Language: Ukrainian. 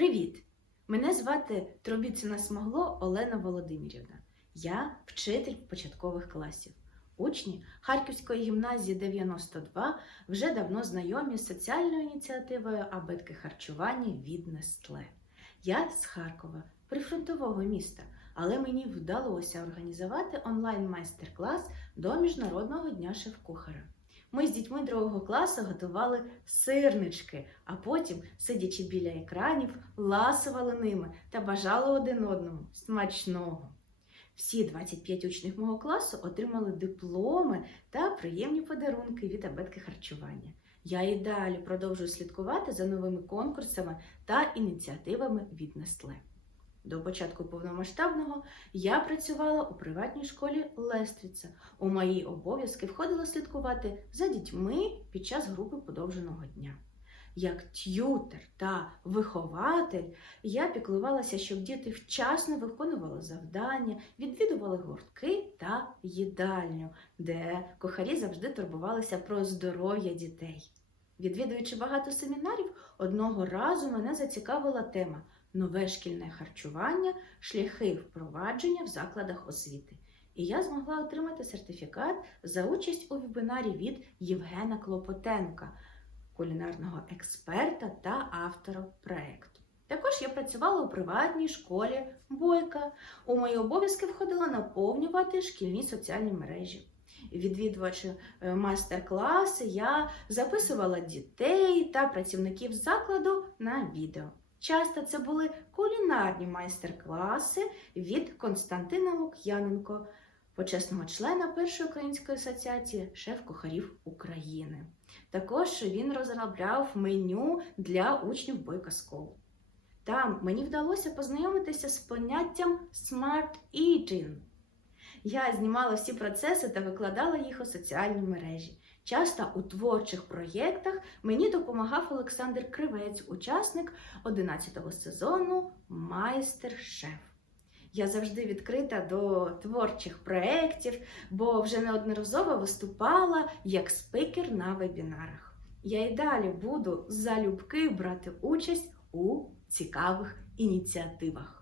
Привіт! Мене звати Тробіцина Смогло Олена Володимирівна. Я вчитель початкових класів. Учні Харківської гімназії 92 вже давно знайомі з соціальною ініціативою абетки харчування від Нестле. Я з Харкова, прифронтового міста, але мені вдалося організувати онлайн-майстер-клас до Міжнародного дня шеф-кухара. Ми з дітьми другого класу готували сирнички, а потім, сидячи біля екранів, ласували ними та бажали один одному смачного. Всі 25 учнів мого класу отримали дипломи та приємні подарунки від абетки харчування. Я і далі продовжую слідкувати за новими конкурсами та ініціативами від Нестле. До початку повномасштабного я працювала у приватній школі Лествіца. У мої обов'язки входило слідкувати за дітьми під час групи подовженого дня. Як т'ютер та вихователь я піклувалася, щоб діти вчасно виконували завдання, відвідували гуртки та їдальню, де кухарі завжди турбувалися про здоров'я дітей. Відвідуючи багато семінарів, одного разу мене зацікавила тема нове шкільне харчування, шляхи впровадження в закладах освіти. І я змогла отримати сертифікат за участь у вебінарі від Євгена Клопотенка, кулінарного експерта та автора проекту. Також я працювала у приватній школі Бойка. У мої обов'язки входило наповнювати шкільні соціальні мережі. Відвідувачи е, майстер-класи, я записувала дітей та працівників закладу на відео. Часто це були кулінарні майстер-класи від Константина Лук'яненко, почесного члена Першої української асоціації шеф-кухарів України. Також він розробляв меню для учнів Бойка School. Там мені вдалося познайомитися з поняттям Smart Eating. Я знімала всі процеси та викладала їх у соціальні мережі. Часто у творчих проєктах мені допомагав Олександр Кривець, учасник 11-го сезону Майстер-шеф. Я завжди відкрита до творчих проєктів, бо вже неодноразово виступала як спикер на вебінарах. Я й далі буду залюбки брати участь у цікавих ініціативах.